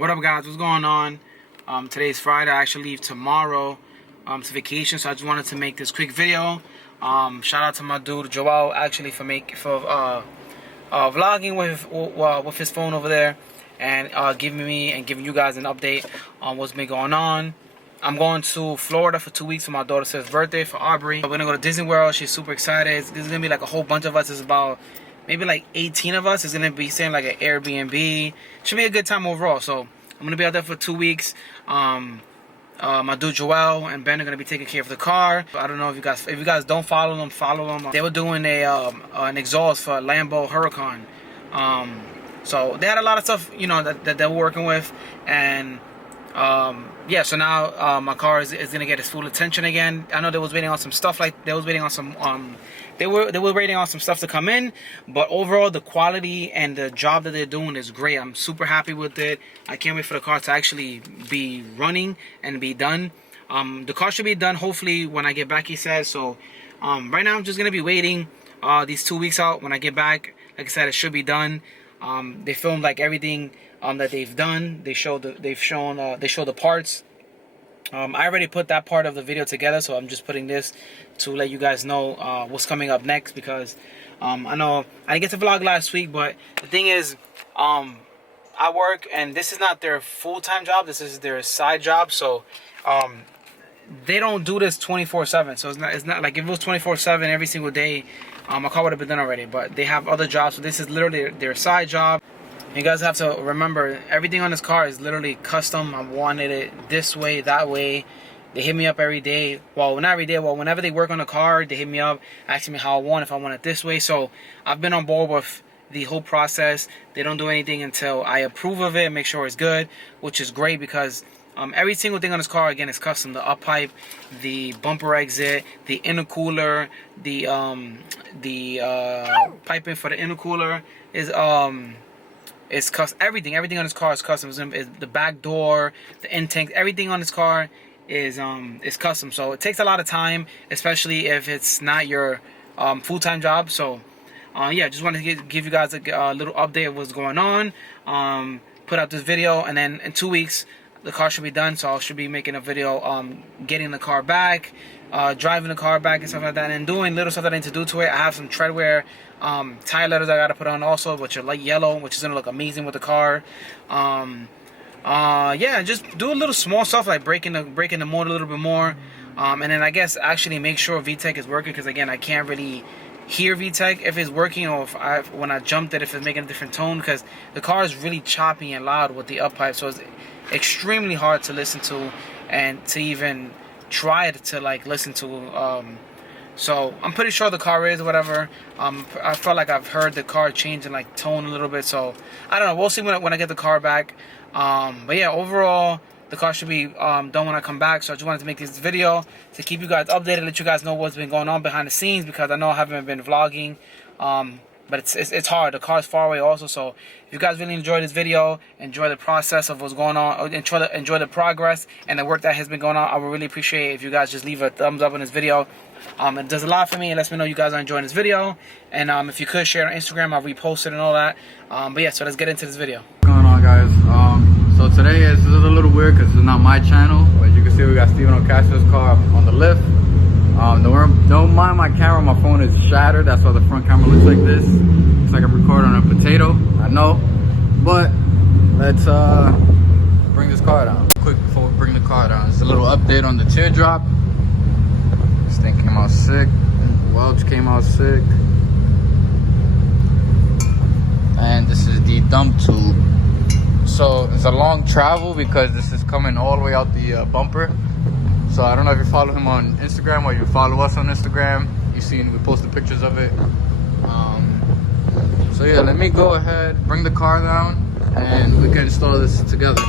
What up, guys? What's going on? Today's Friday. I actually leave tomorrow to vacation, so I just wanted to make this quick video. Shout out to my dude Joel, actually, for vlogging with his phone over there and giving you guys an update on what's been going on. I'm going to Florida for 2 weeks for my daughter's 5th birthday for Aubrey. We're gonna go to Disney World. She's super excited. There's gonna be like a whole bunch of us. It's about maybe like 18 of us. It's gonna be staying like an Airbnb. Should be a good time overall. So I'm gonna be out there for 2 weeks. My dude Joel and Ben are gonna be taking care of the car. I don't know if you guys don't follow them, follow them. They were doing an exhaust for a Lambo Huracan. So they had a lot of stuff, you know, that they were working with, and yeah. So now my car is gonna get its full attention again. I know they was waiting on some stuff, like they were waiting on some stuff to come in, but overall the quality and the job that they're doing is great. I'm super happy with it. I can't wait for the car to actually be running and be done. The car should be done hopefully when I get back, he says. So right now I'm just gonna be waiting these 2 weeks out. When I get back, like I said, it should be done. They filmed like everything that they've done. They show the parts. I already put that part of the video together, so I'm just putting this to let you guys know what's coming up next, because I know I didn't get to vlog last week, but the thing is, I work, and this is not their full-time job. This is their side job, so they don't do this 24/7. So it's not like if it was 24/7 every single day, my car would have been done already. But they have other jobs, so this is literally their side job. You guys have to remember, everything on this car is literally custom. I wanted it this way, that way. They hit me up every day. Well, not every day. Well, whenever they work on the car, they hit me up, asking me how I want, if I want it this way. So I've been on board with the whole process. They don't do anything until I approve of it, make sure it's good, which is great, because every single thing on this car, again, is custom. The up pipe, the bumper exit, the intercooler, the piping for the intercooler is custom. Everything on this car is custom. The back door, the intake, everything on this car is custom. So it takes a lot of time, especially if it's not your full-time job. So yeah, just wanted to give you guys a little update of what's going on. Put out this video, and then in 2 weeks the car should be done. So I should be making a video getting the car back, driving the car back and stuff like that, and doing little stuff that I need to do to it. I have some treadwear tire letters I gotta put on also, which are light yellow, which is gonna look amazing with the car. Yeah, just do a little small stuff like breaking the motor a little bit more, and then I guess actually make sure VTEC is working, because again, I can't really hear VTEC if it's working, or when I jumped it, if it's making a different tone, because the car is really choppy and loud with the up pipe. So it's extremely hard to listen to, and to even try to like listen to. So I'm pretty sure the car is whatever. I felt like I've heard the car changing like tone a little bit. So I don't know. We'll see when I get the car back. But yeah, overall the car should be done when I come back. So I just wanted to make this video to keep you guys updated, let you guys know what's been going on behind the scenes, because I know I haven't been vlogging. But it's hard. The car's far away also. So if you guys really enjoyed this video, enjoy the process of what's going on, enjoy the progress and the work that has been going on, I would really appreciate it if you guys just leave a thumbs up on this video. It does a lot for me. It lets me know you guys are enjoying this video. And if you could share it on Instagram, I'll repost it and all that. But yeah, so let's get into this video. What's going on, guys? So today is a little weird because it's not my channel. But you can see we got Steven Ocasio's car on the lift. Don't mind my camera, my phone is shattered. That's why the front camera looks like this. Looks like I'm recording on a potato, I know. But let's bring this car down. Quick before we bring the car down, just a little update on the teardrop. This thing came out sick. Welch came out sick. And this is the dump tube. So it's a long travel because this is coming all the way out the bumper. So I don't know if you follow him on Instagram or you follow us on Instagram. You've seen we posted pictures of it. So yeah, let me go ahead, bring the car down, and we can install this together.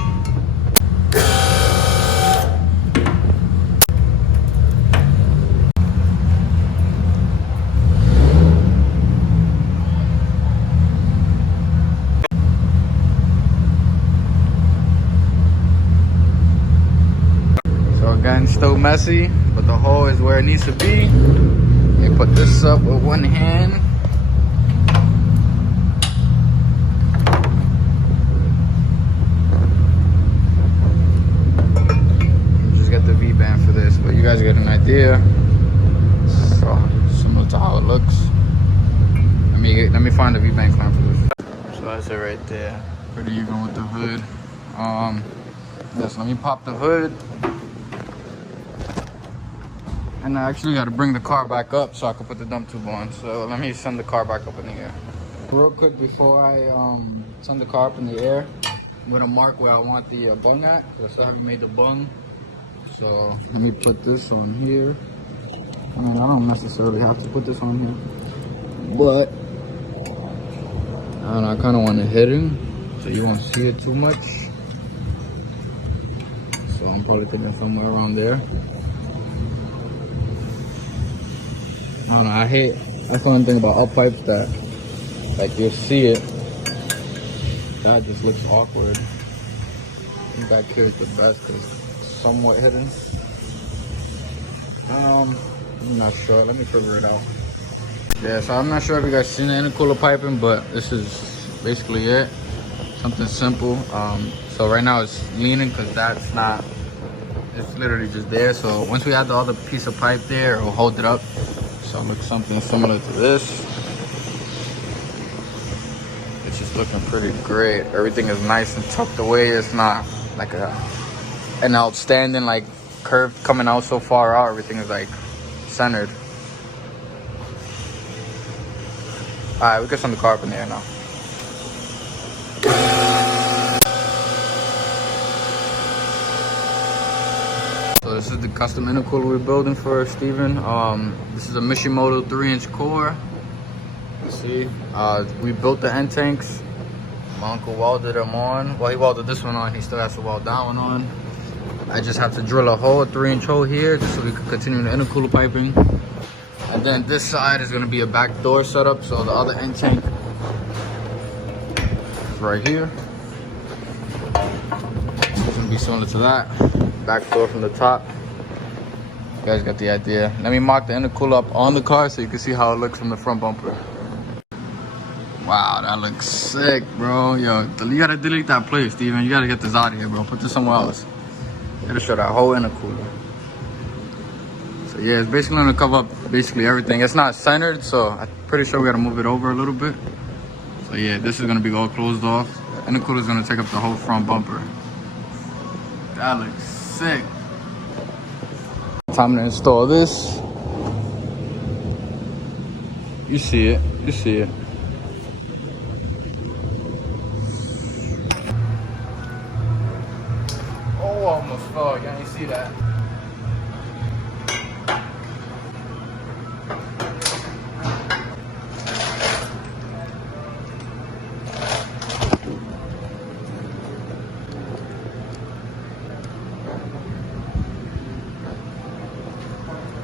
Again, still messy, but the hole is where it needs to be. Let me put this up with one hand. you guys get an idea. So similar to how it looks. Let me find the V-bank clamp for this. So that's it right there. Pretty even with the hood. Yes, let me pop the hood. And I actually got to bring the car back up so I can put the dump tube on. So let me send the car back up in the air. Real quick before I send the car up in the air, I'm gonna mark where I want the bung at. So I still haven't made the bung. So let me put this on here. I mean, I don't necessarily have to put this on here, but I don't know, I kind of want it hidden so you won't see it too much. So I'm probably putting it somewhere around there. I don't know, that's one thing about up pipes that, like, you'll see it, that just looks awkward. I think back here is the best because it's somewhat hidden. I'm not sure, let me figure it out. Yeah, so I'm not sure if you guys seen the intercooler piping, but this is basically it. Something simple. So right now it's leaning because that's not, it's literally just there. So once we add the other piece of pipe there, it'll hold it up. So it looks something similar to this. It's just looking pretty great. Everything is nice and tucked away. It's not like an outstanding like curve coming out so far out. Everything is like centered. All right, we can send the car up in there now. So this is the custom intercooler we're building for Steven. This is a Mishimoto 3-inch core. You see, we built the end tanks. My uncle welded them on. Well, he welded this one on. He still has to weld that one on. I just have to drill a hole, a 3-inch hole here, just so we can continue the intercooler piping. And then this side is going to be a back door setup, so the other end tank is right here. It's going to be similar to that. Back door from the top. You guys got the idea. Let me mark the intercooler up on the car so you can see how it looks from the front bumper. Wow, that looks sick, bro. Yo, you got to delete that place, Steven. You got to get this out of here, bro. Put this somewhere else. You got to show that whole intercooler. So yeah, it's basically gonna cover up basically everything. It's not centered, so I'm pretty sure we gotta move it over a little bit. So yeah, this is gonna be all closed off. And the cooler is gonna take up the whole front bumper. That looks sick. Time to install this. You see it, you see it. Oh, I almost fell, you didn't see that.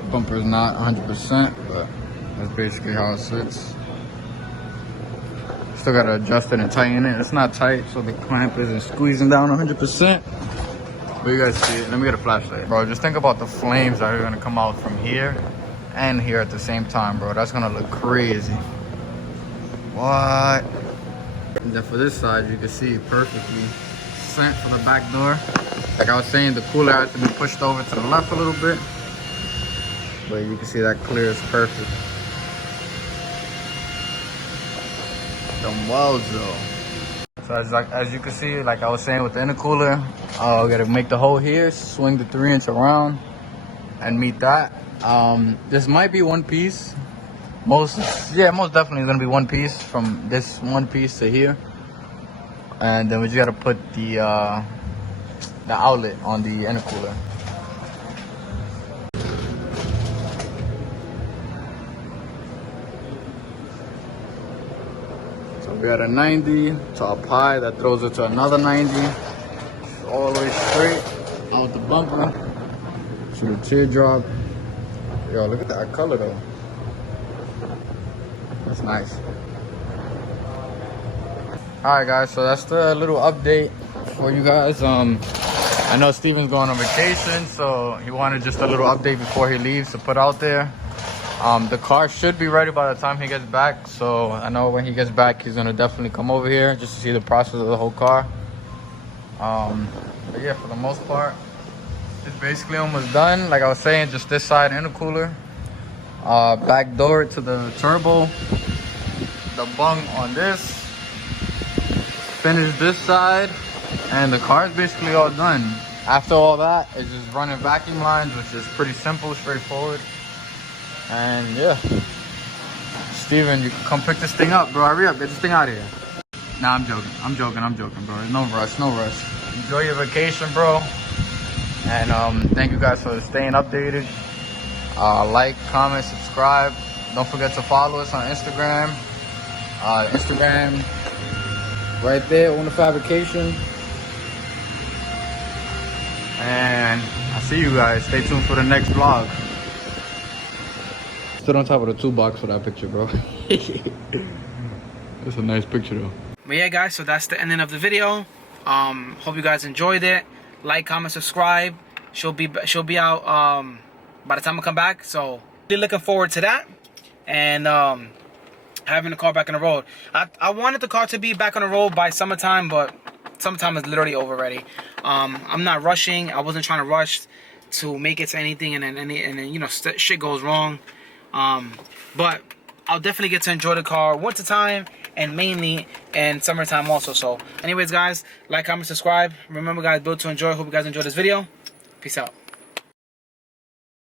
Bumper is not 100%, but that's basically how it sits. Still gotta adjust it and tighten it. It's not tight, so the clamp isn't squeezing down 100%. But you guys see it. Let me get a flashlight. Bro, just think about the flames that are gonna come out from here and here at the same time, bro. That's gonna look crazy. What? And then for this side, you can see it perfectly sent for the back door. Like I was saying, the cooler has to be pushed over to the left a little bit. But you can see that clear is perfect. Them welds though. So as you can see, like I was saying with the intercooler, we gotta make the hole here, swing the 3-inch around, and meet that. This might be one piece. Most definitely gonna be one piece from this one piece to here. And then we just gotta put the outlet on the intercooler. We got a 90 to up high, that throws it to another 90. All the way straight out the bumper to the teardrop. Yo, look at that color though. That's nice. Alright guys, so that's the little update for you guys. I know Steven's going on vacation, so he wanted just a little update before he leaves to put out there. The car should be ready by the time he gets back, so I know when he gets back he's gonna definitely come over here just to see the process of the whole car. But yeah, for the most part It's basically almost done. Like I was saying, just this side intercooler. Back door to the turbo. The bung on this. Finish this side. And the car is basically all done. After all that, it's just running vacuum lines, which is pretty simple, straightforward. And yeah. Steven, you can come pick this thing up, bro. Hurry up, get this thing out of here. Nah, I'm joking, bro. No rush. Enjoy your vacation, bro. And thank you guys for staying updated. Like, comment, subscribe. Don't forget to follow us on Instagram. Instagram right there, Una Fabrication. And I'll see you guys. Stay tuned for the next vlog. Stood on top of the toolbox for that picture, bro. That's a nice picture, though. But yeah, guys, so that's the ending of the video. Hope you guys enjoyed it. Like, comment, subscribe. She'll be out by the time I come back. So really looking forward to that. And having the car back on the road. I wanted the car to be back on the road by summertime, but summertime is literally over already. I'm not rushing. I wasn't trying to rush to make it to anything, and then you know, shit goes wrong. But I'll definitely get to enjoy the car winter time and mainly in summertime also. So anyways, guys, like, comment, subscribe. Remember, guys, build to enjoy. Hope you guys enjoyed this video. Peace out.